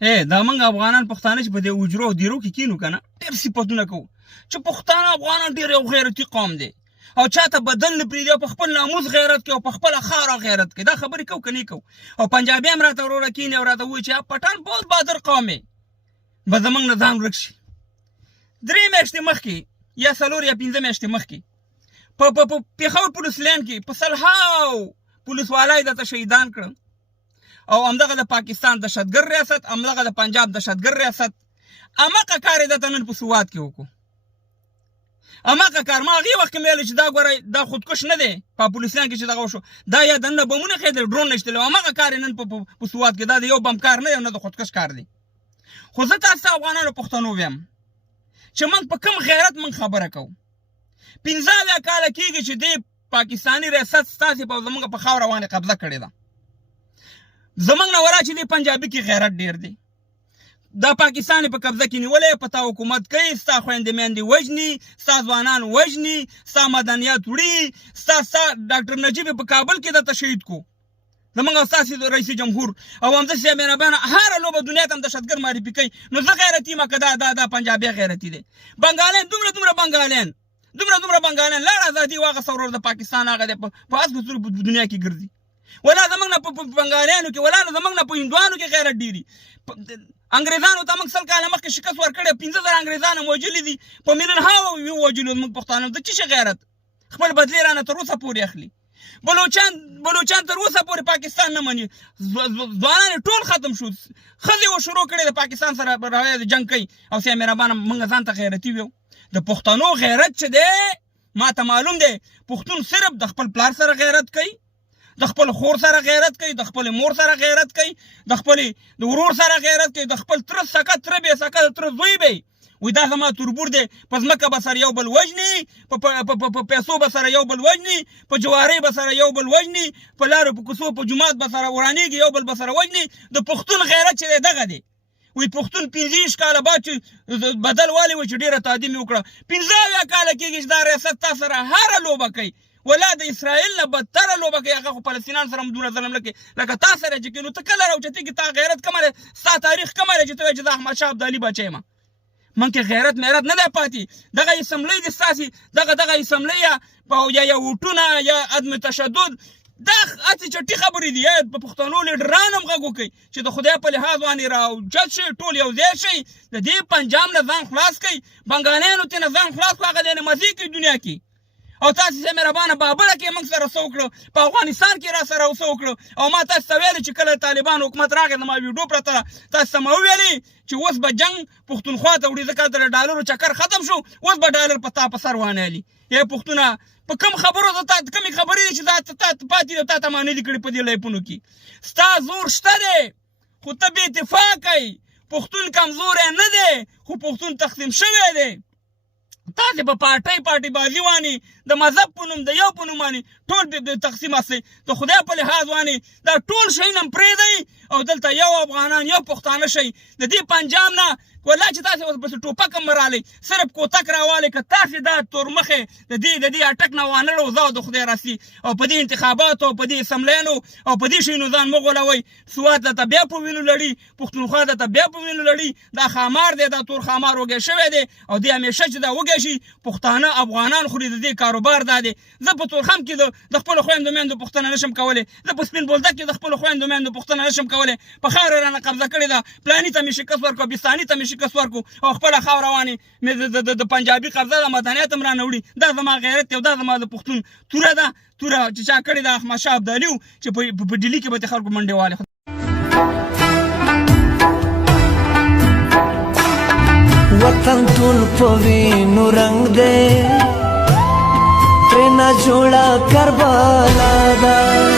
دا موږ افغانان پښتانه چې په دې اجرو او دیرو کې کینو که نه ډېر صفتونه کوو چې پښتانه افغانان ډېر یو غیرتي قوم دی او چاته بدل نه پرېږدي او په خپل ناموس غیرت کوي او په خپله خاوره غیرت کوي. دا خبرې کوو که نه کوو؟ او پنجابي هم راته وروره کیني او راته وایي چې پټان بہت بهادر قوم یې، به زموږ نه ځان ورک شي. 3 میاشتې مخکې یا 4 یا 5 میاشتې مخکې په پېښور پولیس لین کې په سلهاو پولیسوالا یې درته شهیدان کړل او همدغه د پاکستان دهشتګر ریاست، همدغه د پنجاب دهشتګر ریاست همغه کار یې درته نن په سوات کې وکړو. همغه کار ما هغې وخت کې مې ویل چې دا ګورئ دا خودکش نه دی په پولیسیان کې چې دغه وشو، دا یا دننه بمونه خېدل ډرون نه ایستلی، همغه کار یې نن په سوات کې دا د یو بم کار نه دی او نه د خودکش کار دی. خو زه تاسو ته افغانانو پښتنو ویم چې موږ په کوم غیرت موږ خبره کوو. 15 کاله کېږي چې دې پاکستاني ریاست ستاسې په زموږ په خاوره باندې قبضه کړې ده. زموږ نه ورا چې دې پنجابي کې غیرت ډېر دی، دا پاکستان په قبضه کې نیولی، په تا حکومت کوي، ستا خویندې میندې وژني، ستا ځوانان وژني، ستا مدنیات وړي، ستا ډاکټر نجیب په کابل کې درته شهید کو، زموږ او ستاسې رئیس جمهور او همداسې مهربانه هره لوبه دنیا ته هم دهشتګر معرفي کوي. نو زه غیرتي یم که دا پنجابي غیرتي دی؟ بنګالیان دومره بنګالیان لاړ ازادي واخیسته ورور د پاکستان هغه دی په هسکو سترګو په دنیا کې ګرځي. ولا زموږ نه په بنګالیانو کې ولا زموږ نه په هندوانو کې غیرت ډېري. انګریزانو ته موږ 100 کاله مخکې شکست ورکړی، 15,000 انګریزان هم وژلي دي، په میلیونهاوو یې ووژلي موږ پښتانه. د څه شي غیرت؟ خپل بدلې رانه تر اوسه پورې اخلي. بلوچان تر اوسه پورې پاکستان نه مني، ځوانان یې ټول ختم شو، ښځې و شروع کړې د پاکستان سره جنګ کوي. او سیا مهربانه موږ ځان ته غیرتي ویو. د پښتنو غیرت چې دی ما ته معلوم دی، پښتون صرف د خپل پلار سره غیرت کوي، د خپل خور سره غیرت کوي، د خپل مور سره غیرت کوي، د خپل د ورور سره غیرت کوي، د خپل تره سکه تره بې سکه د تره زوی به وي دا زما تربور دی، په ځمکه به سره یو بل وژني، په پیسو به سره یو بل وژني، په جوارۍ به سره یو بل وژني، په لارو په کوڅو په جومات به سره ورانېږي، یو بل به سره وژني. د پښتون غیرت چې دی دغه دی. وی پښتون 15 کاله بعد چې بدل والی و چې ډېره تعظیم یې وکړه، 15 کاله کېږي چې دا ریاست تا سره هره لوبه کوي، ولا د اسرائیل نه بدتره لوبه کوي. هغه خو فلسطینیان سره هم دومره ظلم نه کوي لکه تا سره چې کوي. نو ته کله راوچتېږي؟ تا غیرت کومه دی؟ ستا تاریخ کومه دی چې ته وایې چې زه احمدشاه ابدالي بچی یم؟ من کې غیرت میرت نه دی پاتې. دغه اسمبلی دي ستاسې دغه اسمبلی یا ووټونه یا عدم تشدد دا هسې چټي خبرې دي. یا په پښتنو لیډران هم غږ وکړئ چې د خدای په لحاظ باندې راوچت شئ، ټول یو ځای شئ، د دې پنجاب نه ځان خلاص کړئ، بنګالیانو ته نه ځان خلاص کړو، هغه دی نه مزې کوي دنیا کې. او تاسې زه مهربانه بابله کې موږ سره څه وکړو، په افغانستان کې را سره څه وکړو. او ما تاسو ته ویلي چې کله طالبان حکومت راغی زما ویډیو پرته ده، تاسو ته مې وویلې چې اوس به جنګ پښتونخوا ته وړي، ځکه د ډالرو چکر ختم شو، اوس به ډالر په تا په سر وانهلي. یا پښتونه په کوم خبرو کومې خبرې دي چې تا پاتې دي او تا ته ما نه دي کړي په دې لایفونو کې؟ ستا زور شته دی خو ته بې اتفاقه یې. پښتون کمزوری نه دی خو پښتون تقسیم شوی دی. تاسې په پارټۍ بازي وانې د مذهب په نوم د یو په نوم باندې ټول تقسیم هستئ. د خدای په لحاظ باندې دا ټول شیونه هم پرېږدئ او دلته یو افغانان یو پښتانه شئ. د دې پنجاب نه والله چې تاسې اوس پسې ټوپک هم رالی، صرف کوتک راوالی، که تاسې دا تورمخې د دې اټک نه وانه لړو زه د خدای راسي او په دې انتخاباتو او په دې اسمبلیانو او په دې شیانو ځان مه غولوئ. سوات درته بیا په وینو لړي، پښتونخوا درته بیا په وینو لړي. دا خامار دی، دا تور خامار وږی شوی دی او دې همیشه چې دا وږی شي پښتانه افغانان خوري. د دې کاروبار دا دی. زه په تورخم کې د خپلو خویندو میندو پوښتنه نشم کولی، زه په سپین بولدک کې د خپلو خویندو میندو پوښتنه نشم کولی. په خاوره رانه قبضه کړې ده، پلاني ته مې شکست ورکړو، بستاني ته مې شکست ورکړو او خپله خاوره وانې مې د پنجابي قبضه د مدنیت هم رانه وړي. دا زما غیرت دی او دا زما د پښتون توره ده، توره چې چا کړې ده احمدشاه ابدالي و چې په ډیلي کې به د خلکو منډې والې. وطن ټول په وینو رنګ دی، ترېنه جوړه کربلا ده.